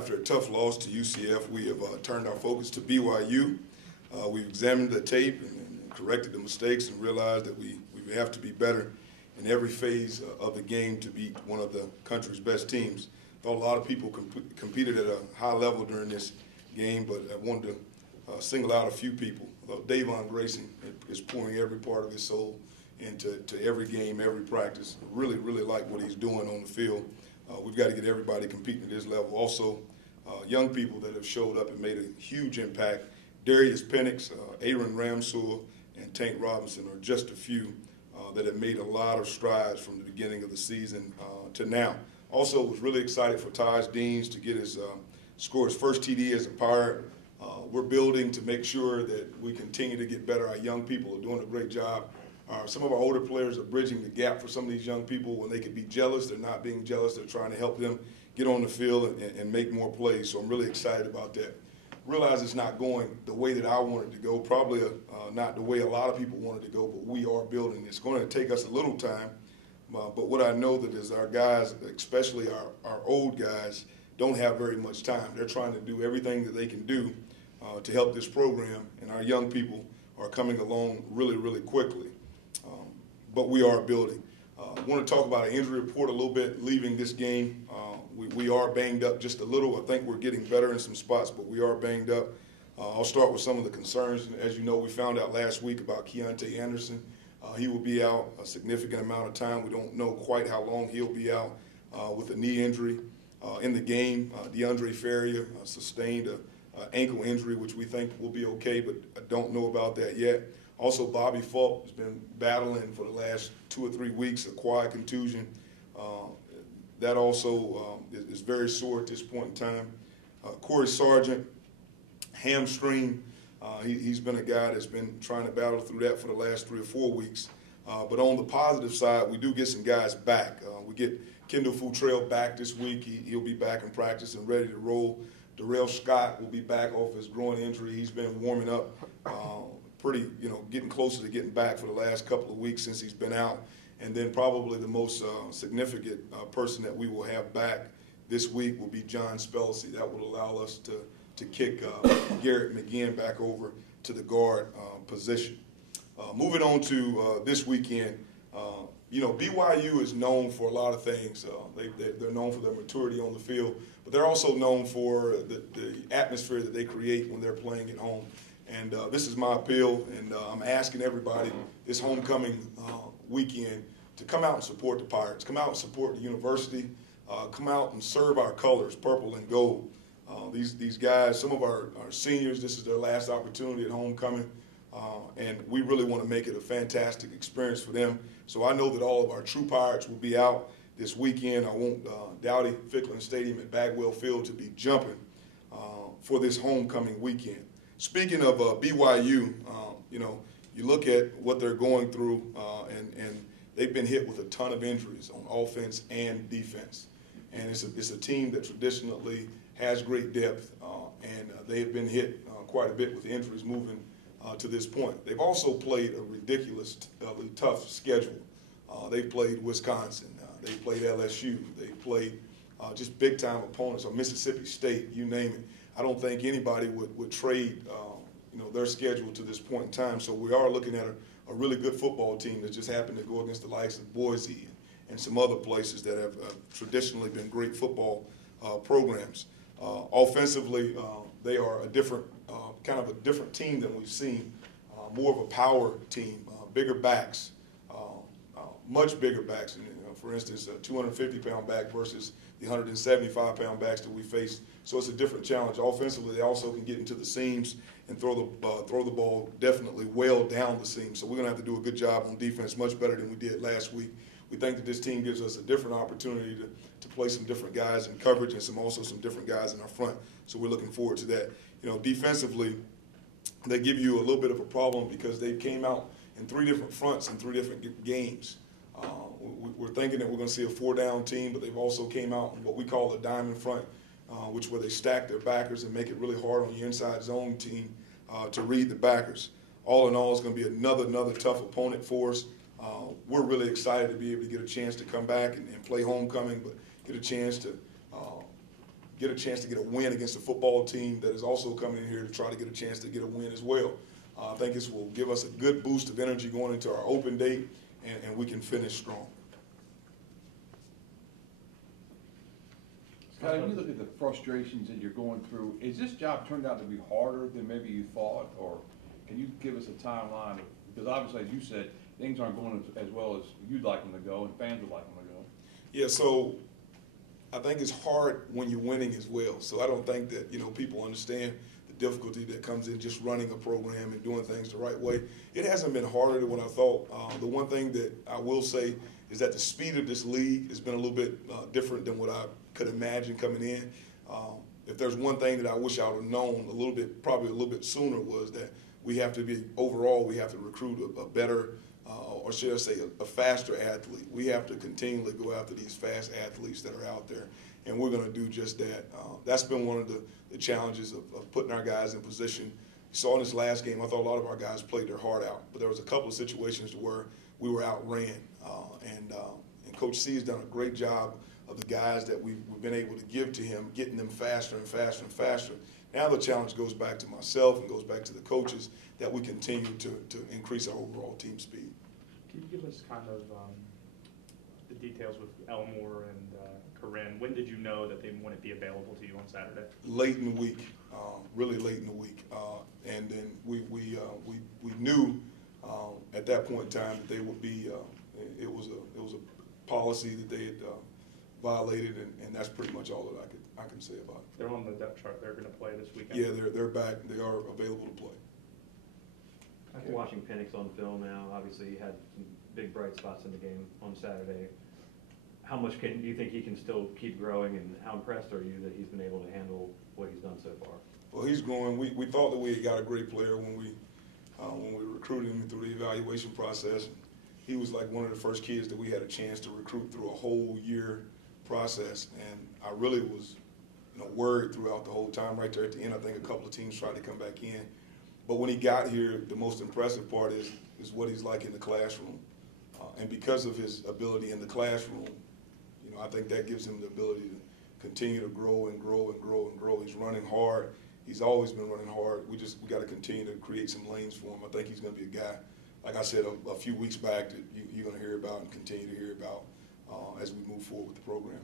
After a tough loss to UCF, we have turned our focus to BYU. We've examined the tape and corrected the mistakes and realized that we have to be better in every phase of the game to beat one of the country's best teams. Thought a lot of people competed at a high level during this game, but I wanted to single out a few people. Davon Grayson is pouring every part of his soul into every game, every practice. Really like what he's doing on the field. We've got to get everybody competing at this level. Also, young people that have showed up and made a huge impact. Darius Penix, Aaron Ramseur, and Tank Robinson are just a few that have made a lot of strides from the beginning of the season to now. Also, was really excited for Taj Deans to get score his first TD as a Pirate. We're building to make sure that we continue to get better. Our young people are doing a great job. Some of our older players are bridging the gap for some of these young people. When they could be jealous, they're not being jealous. They're trying to help them get on the field and make more plays. So I'm really excited about that. Realize it's not going the way that I wanted to go, probably not the way a lot of people wanted to go, but we are building. It's going to take us a little time, but what I know that is our guys, especially our old guys, don't have very much time. They're trying to do everything that they can do to help this program, and our young people are coming along really quickly. But we are building. I want to talk about an injury report a little bit leaving this game. We are banged up just a little. I think we're getting better in some spots, but we are banged up. I'll start with some of the concerns. As you know, we found out last week about Keontae Anderson. He will be out a significant amount of time. We don't know quite how long he'll be out with a knee injury. In the game, DeAndre Ferrier sustained an ankle injury, which we think will be okay, but I don't know about that yet. Also, Bobby Fulp has been battling for the last 2 or 3 weeks, a quad contusion. That also is very sore at this point in time. Corey Sargent, hamstring. He's been a guy that's been trying to battle through that for the last 3 or 4 weeks. But on the positive side, we do get some guys back. We get Kendall Futrell back this week. He'll be back in practice and ready to roll. Darrell Scott will be back off his groin injury. He's been warming up getting closer to getting back for the last couple of weeks since he's been out. And then probably the most significant person that we will have back this week will be John Spellsey. That will allow us to kick Garrett McGinn back over to the guard position. Moving on to this weekend, BYU is known for a lot of things. They're known for their maturity on the field, but they're also known for the atmosphere that they create when they're playing at home. And this is my appeal, and I'm asking everybody this homecoming weekend to come out and support the Pirates, come out and support the university, come out and serve our colors, purple and gold. These guys, some of our seniors, this is their last opportunity at homecoming, and we really want to make it a fantastic experience for them. So I know that all of our true Pirates will be out this weekend. I want Dowdy Ficklin Stadium at Bagwell Field to be jumping for this homecoming weekend. Speaking of BYU, you look at what they're going through, and they've been hit with a ton of injuries on offense and defense. And it's a team that traditionally has great depth, and they have been hit quite a bit with injuries moving to this point. They've also played a ridiculously tough schedule. They've played Wisconsin, they've played LSU, they've played just big-time opponents, or Mississippi State, you name it. I don't think anybody would trade their schedule to this point in time. So we are looking at a really good football team that just happened to go against the likes of Boise and some other places that have traditionally been great football programs. Offensively, they are a different kind of a different team than we've seen. More of a power team, bigger backs, much bigger backs. For instance, a 250-pound back versus the 175-pound backs that we face. So it's a different challenge. Offensively, they also can get into the seams and throw the ball definitely well down the seam. So we're going to have to do a good job on defense, much better than we did last week. We think that this team gives us a different opportunity to play some different guys in coverage and also some different guys in our front. So we're looking forward to that. Defensively, they give you a little bit of a problem because they came out in 3 different fronts in 3 different games. We're thinking that we're going to see a 4-down team, but they've also came out in what we call a diamond front, where they stack their backers and make it really hard on the inside zone team to read the backers. All in all, it's going to be another tough opponent for us. We're really excited to be able to get a chance to come back and play homecoming, but get a chance to get a chance to get a win against a football team that is also coming in here to try to get a chance to get a win as well. I think this will give us a good boost of energy going into our open date, and we can finish strong. Scottie, when you look at the frustrations that you're going through, is this job turned out to be harder than maybe you thought, or can you give us a timeline? Because obviously, as you said, things aren't going as well as you'd like them to go, and fans would like them to go. Yeah, so I think it's hard when you're winning as well. So I don't think that, people understand the difficulty that comes in just running a program and doing things the right way. It hasn't been harder than what I thought. The one thing that I will say is that the speed of this league has been a little bit different than what I could imagine coming in. If there's one thing that I wish I would have known probably a little bit sooner, was that we have to recruit a better, or should I say a faster athlete. We have to continually go after these fast athletes that are out there, and we're going to do just that. That's been one of the challenges of putting our guys in position. You saw in this last game, I thought a lot of our guys played their heart out, but there was a couple of situations where we were outran, and Coach C has done a great job of the guys that we've been able to give to him, getting them faster and faster and faster. Now the challenge goes back to myself and goes back to the coaches, that we continue to increase our overall team speed. Can you give us kind of the details with Elmore and Corinne? When did you know that they wouldn't be available to you on Saturday? Late in the week, really late in the week, and then we knew at that point in time that they would be. It was a policy that they had violated, and that's pretty much all that I can say about it. They're on the depth chart. They're going to play this weekend. Yeah, they're back. They are available to play. After watching Penix on film now, obviously he had some big bright spots in the game on Saturday. How much do you think he can still keep growing, and how impressed are you that he's been able to handle what he's done so far? Well, he's growing. We thought that we had got a great player when we recruited him through the evaluation process. He was like one of the first kids that we had a chance to recruit through a whole year process, and I really was worried throughout the whole time. Right there at the end, I think a couple of teams tried to come back in. But when he got here, the most impressive part is what he's like in the classroom. And because of his ability in the classroom, I think that gives him the ability to continue to grow and grow and grow and grow. He's running hard. He's always been running hard. We got to continue to create some lanes for him. I think he's going to be a guy, like I said a few weeks back, that you're going to hear about and continue to hear about as we move forward with the program.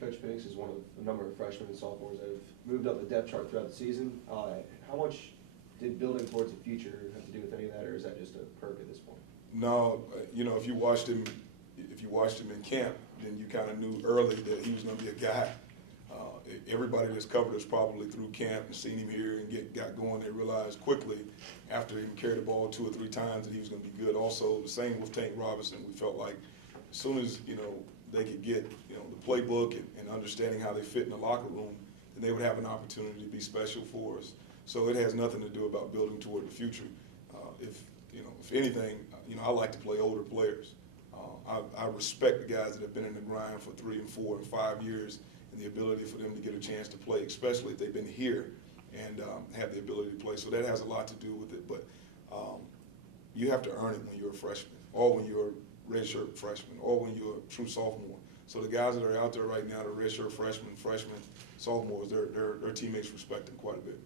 Coach Penix is one of a number of freshmen and sophomores that have moved up the depth chart throughout the season. How much did building towards the future have to do with any of that, or is that just a perk at this point? No, if you watched him in camp, then you kind of knew early that he was going to be a guy. Everybody that's covered us probably through camp and seen him here and got going, they realized quickly after he carried the ball 2 or 3 times that he was going to be good. Also, the same with Tank Robinson. We felt like as soon as they could get the playbook and understanding how they fit in the locker room, then they would have an opportunity to be special for us. So it has nothing to do about building toward the future. If anything, I like to play older players. I respect the guys that have been in the grind for 3 and 4 and 5 years, and the ability for them to get a chance to play, especially if they've been here and have the ability to play. So that has a lot to do with it. But you have to earn it when you're a freshman, or when you're a redshirt freshman, or when you're a true sophomore. So the guys that are out there right now, the redshirt freshmen, sophomores, their teammates respect them quite a bit.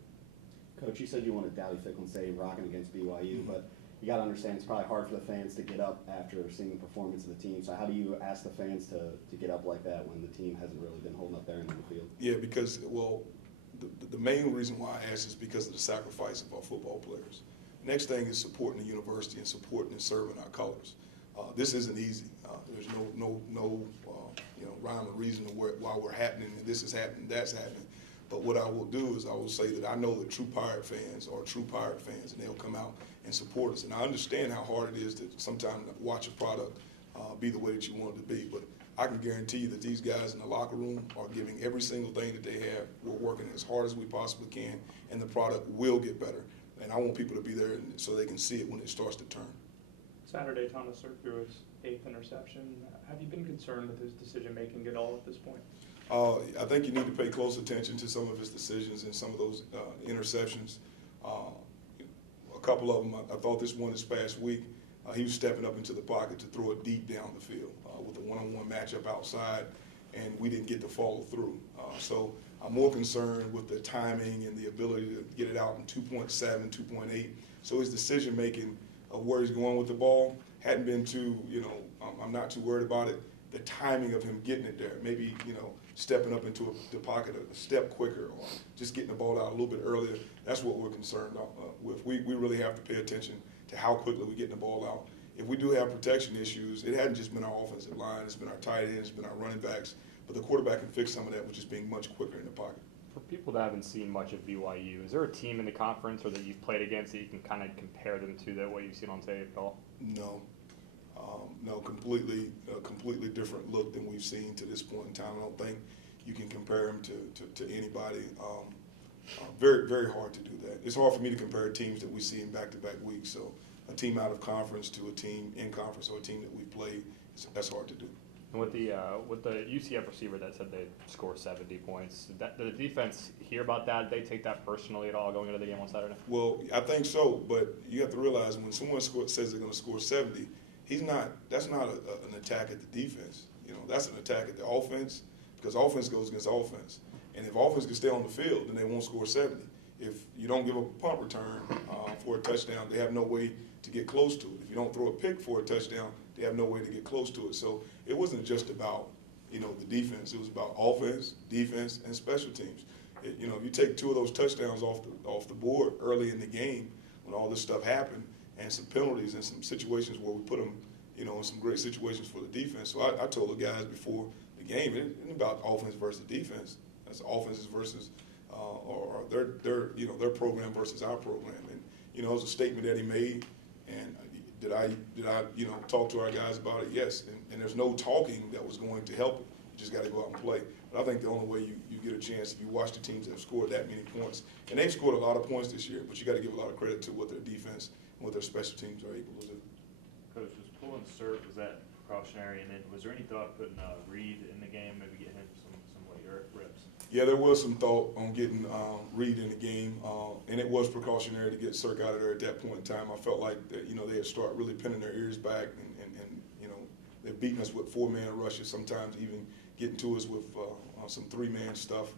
Coach, you said you wanted Dowdy Ficklin Stadium rocking against BYU, but you got to understand it's probably hard for the fans to get up after seeing the performance of the team. So how do you ask the fans to get up like that when the team hasn't really been holding up there in the field? Yeah, because, the main reason why I ask is because of the sacrifice of our football players. Next thing is supporting the university and supporting and serving our colors. This isn't easy. There's no rhyme or reason to why we're happening, and this is happening, that's happening. But what I will do is I will say that I know that true Pirate fans are true Pirate fans, and they'll come out and support us. And I understand how hard it is to sometimes watch a product be the way that you want it to be. But I can guarantee you that these guys in the locker room are giving every single thing that they have. We're working as hard as we possibly can, and the product will get better. And I want people to be there so they can see it when it starts to turn. Saturday, Thomas Sirk threw his 8th interception. Have you been concerned with his decision-making at all at this point? I think you need to pay close attention to some of his decisions and some of those interceptions. A couple of them, I thought this one this past week, he was stepping up into the pocket to throw it deep down the field with a one-on-one matchup outside, and we didn't get to follow through. So I'm more concerned with the timing and the ability to get it out in 2.7, 2.8. So his decision making of where he's going with the ball hadn't been too, I'm not too worried about it. The timing of him getting it there, maybe, stepping up into the pocket a step quicker or just getting the ball out a little bit earlier, that's what we're concerned with. We really have to pay attention to how quickly we get the ball out. If we do have protection issues, it hasn't just been our offensive line, it's been our tight ends, it's been our running backs, but the quarterback can fix some of that with just being much quicker in the pocket. For people that haven't seen much of BYU, is there a team in the conference or that you've played against that you can kind of compare them to that what you've seen on tape at all? No. No, completely different look than we've seen to this point in time. I don't think you can compare them to anybody. Very, very hard to do that. It's hard for me to compare teams that we see in back-to-back weeks. So a team out of conference to a team in conference or a team that we play, that's hard to do. And with the UCF receiver that said they'd score 70 points, did the defense hear about that? Did they take that personally at all going into the game on Saturday? Well, I think so, but you have to realize when someone says they're going to score 70, that's not an attack at the defense. That's an attack at the offense because offense goes against offense. And if offense can stay on the field, then they won't score 70. If you don't give a punt return for a touchdown, they have no way to get close to it. If you don't throw a pick for a touchdown, they have no way to get close to it. So it wasn't just about, the defense. It was about offense, defense, and special teams. If you take two of those touchdowns off the board early in the game when all this stuff happened and some penalties and some situations where we put them, in some great situations for the defense. So I told the guys before the game, it isn't about offense versus defense. That's offenses versus or their program versus our program. And, it was a statement that he made. And did I talk to our guys about it? Yes. And there's no talking that was going to help it. You just got to go out and play. But I think the only way you get a chance, if you watch the teams that have scored that many points, and they've scored a lot of points this year, but you got to give a lot of credit to what their defense and what their special teams are able to do. Coach, was pulling cert, was that precautionary? And then was there any thought putting Reed in the game, maybe get him some late reps? Yeah, there was some thought on getting Reed in the game, and it was precautionary to get Cirque out of there at that point in time. I felt like that, they had started really pinning their ears back, and they're beating us with 4-man rushes, sometimes even getting to us with some 3-man stuff.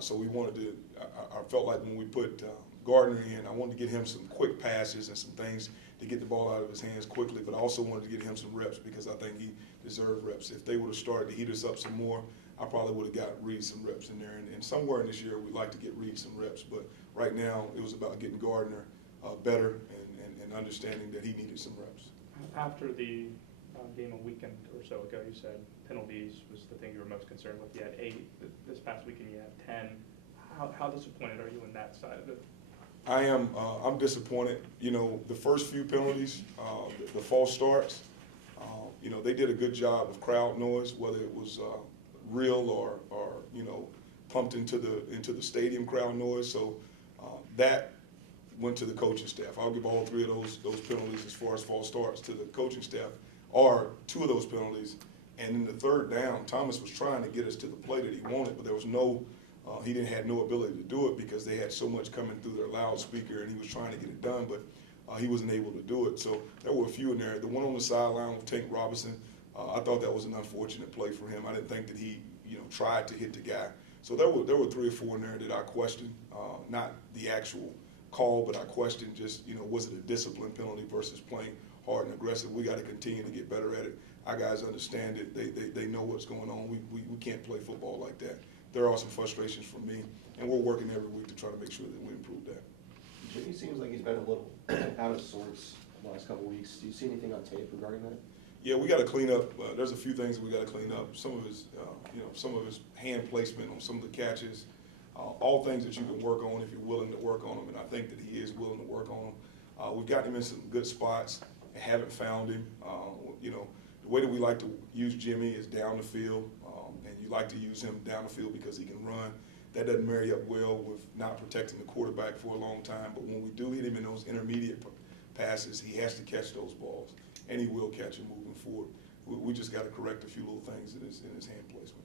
So we wanted to. I felt like when we put Gardner in, I wanted to get him some quick passes and some things to get the ball out of his hands quickly, but I also wanted to get him some reps because I think he deserved reps. If they would have started to heat us up some more, I probably would have got Reed some reps in there. And somewhere in this year, we'd like to get Reed some reps. But right now, it was about getting Gardner better and understanding that he needed some reps. After the game a weekend or so ago, you said penalties was the thing you were most concerned with. You had 8. This past weekend, you had 10. How disappointed are you in that side of it? I am. I'm disappointed. The first few penalties, the false starts, they did a good job of crowd noise, whether it was real or pumped into the stadium crowd noise. So that went to the coaching staff. I'll give all 3 of those penalties as far as false starts to the coaching staff, or 2 of those penalties. And in the third down, Thomas was trying to get us to the play that he wanted, but there was no. He had no ability to do it because they had so much coming through their loudspeaker, and he was trying to get it done, but he wasn't able to do it. So there were a few in there. The one on the sideline with Tank Robinson, I thought that was an unfortunate play for him. I didn't think that he, tried to hit the guy. So there were 3 or 4 in there that I questioned, not the actual call, but I questioned just, was it a discipline penalty versus playing hard and aggressive? We got to continue to get better at it. Our guys understand it. They know what's going on. We can't play football like that. There are some frustrations from me, and we're working every week to try to make sure that we improve that. Jimmy seems like he's been a little out of sorts the last couple of weeks. Do you see anything on tape regarding that? Yeah, we got to clean up. There's a few things that we got to clean up. Some of his hand placement on some of the catches, all things that you can work on if you're willing to work on them, and I think that he is willing to work on them. We've got him in some good spots and haven't found him. The way that we like to use Jimmy is down the field, and you like to use him down the field because he can run. That doesn't marry up well with not protecting the quarterback for a long time, but when we do hit him in those intermediate passes, he has to catch those balls, and he will catch them moving forward. We just got to correct a few little things in his hand placement.